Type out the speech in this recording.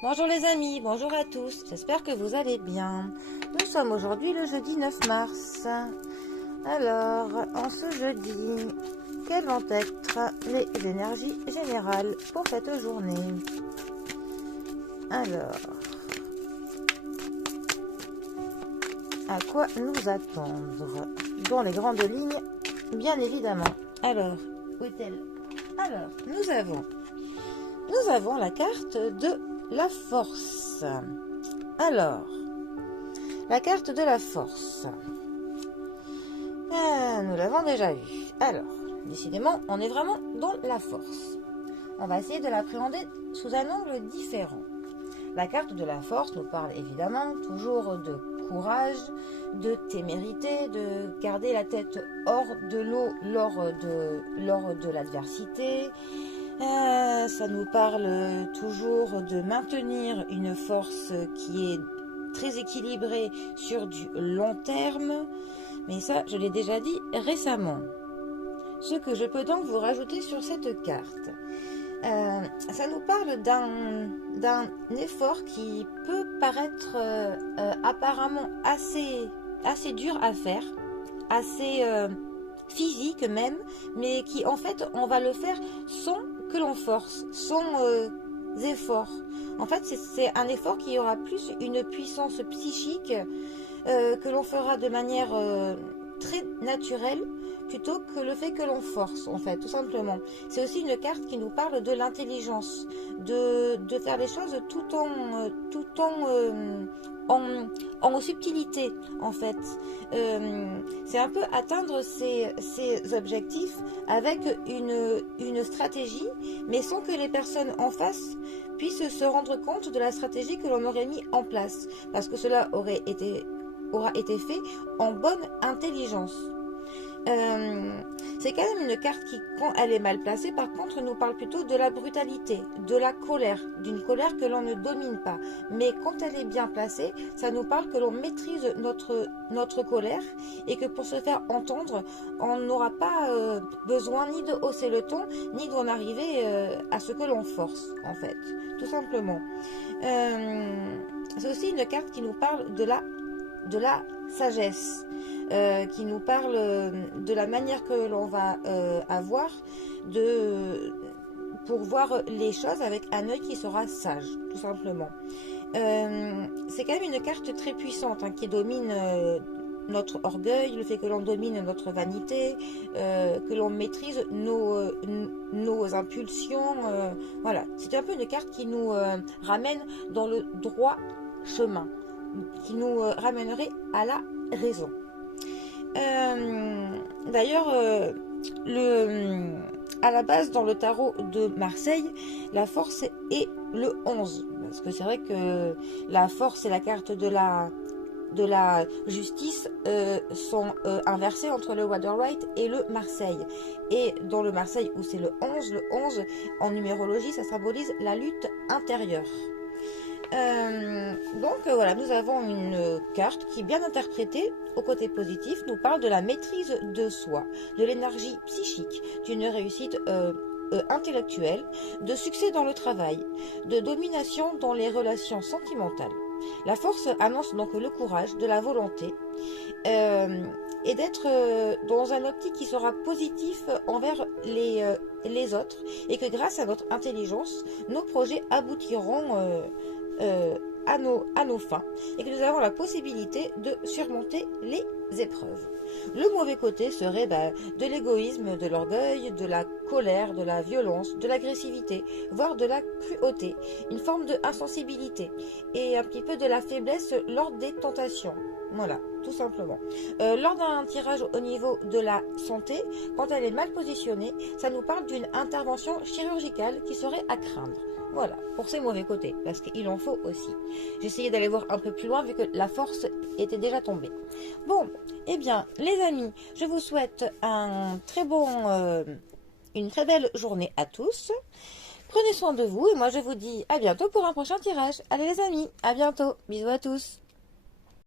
Bonjour les amis, bonjour à tous, j'espère que vous allez bien. Nous sommes aujourd'hui le jeudi 9 mars. Alors, en ce jeudi, quelles vont être les énergies générales pour cette journée? Alors, à quoi nous attendre? Dans les grandes lignes, bien évidemment. Alors, où est-elle? Alors, nous avons la carte de la force. Alors, la carte de la force. Nous l'avons déjà vue. Alors, décidément, on est vraiment dans la force. On va essayer de l'appréhender sous un angle différent. La carte de la force nous parle évidemment toujours de courage, de témérité, de garder la tête hors de l'eau lors de l'adversité. Ça nous parle toujours de maintenir une force qui est très équilibrée sur du long terme. Mais ça, je l'ai déjà dit récemment. Ce que je peux donc vous rajouter sur cette carte, ça nous parle d'un effort qui peut paraître apparemment assez dur à faire, assez physique même, mais qui en fait on va le faire sans que l'on force, sans effort. En fait c'est un effort qui aura plus une puissance psychique que l'on fera de manière très naturelle, plutôt que le fait que l'on force, en fait, tout simplement. C'est aussi une carte qui nous parle de l'intelligence, de faire les choses tout en subtilité, en fait. C'est un peu atteindre ces objectifs avec une stratégie, mais sans que les personnes en face puissent se rendre compte de la stratégie que l'on aurait mis en place, parce que cela aura été fait en bonne intelligence. C'est quand même une carte qui, quand elle est mal placée, par contre, nous parle plutôt de la brutalité, de la colère, d'une colère que l'on ne domine pas. Mais quand elle est bien placée, ça nous parle que l'on maîtrise notre colère et que pour se faire entendre, on n'aura pas besoin ni de hausser le ton, ni d'en arriver à ce que l'on force, en fait, tout simplement. C'est aussi une carte qui nous parle de la sagesse, qui nous parle de la manière que l'on va avoir pour voir les choses avec un œil qui sera sage, tout simplement. C'est quand même une carte très puissante qui domine notre orgueil, le fait que l'on domine notre vanité, que l'on maîtrise nos impulsions. Voilà, c'est un peu une carte qui nous ramène dans le droit chemin, qui nous ramènerait à la raison. D'ailleurs, à la base, dans le tarot de Marseille, la force est le 11. Parce que c'est vrai que la force et la carte de la justice sont inversées entre le Waterwright et le Marseille. Et dans le Marseille, où c'est le 11 en numérologie, ça symbolise la lutte intérieure. Donc voilà, nous avons une carte qui, bien interprétée au côté positif, nous parle de la maîtrise de soi, de l'énergie psychique, d'une réussite intellectuelle, de succès dans le travail, de domination dans les relations sentimentales. La force annonce donc le courage, de la volonté, et d'être dans un optique qui sera positif envers les autres, et que grâce à notre intelligence, nos projets aboutiront à nos fins, et que nous avons la possibilité de surmonter les épreuves. Le mauvais côté serait de l'égoïsme, de l'orgueil, de la colère, de la violence, de l'agressivité, voire de la cruauté, une forme de insensibilité et un petit peu de la faiblesse lors des tentations. Voilà, tout simplement. Lors d'un tirage au niveau de la santé, quand elle est mal positionnée, ça nous parle d'une intervention chirurgicale qui serait à craindre. Voilà, pour ces mauvais côtés, parce qu'il en faut aussi. J'ai essayé d'aller voir un peu plus loin, vu que la force était déjà tombée. Bon, eh bien, les amis, je vous souhaite une très belle journée à tous. Prenez soin de vous, et moi je vous dis à bientôt pour un prochain tirage. Allez les amis, à bientôt. Bisous à tous.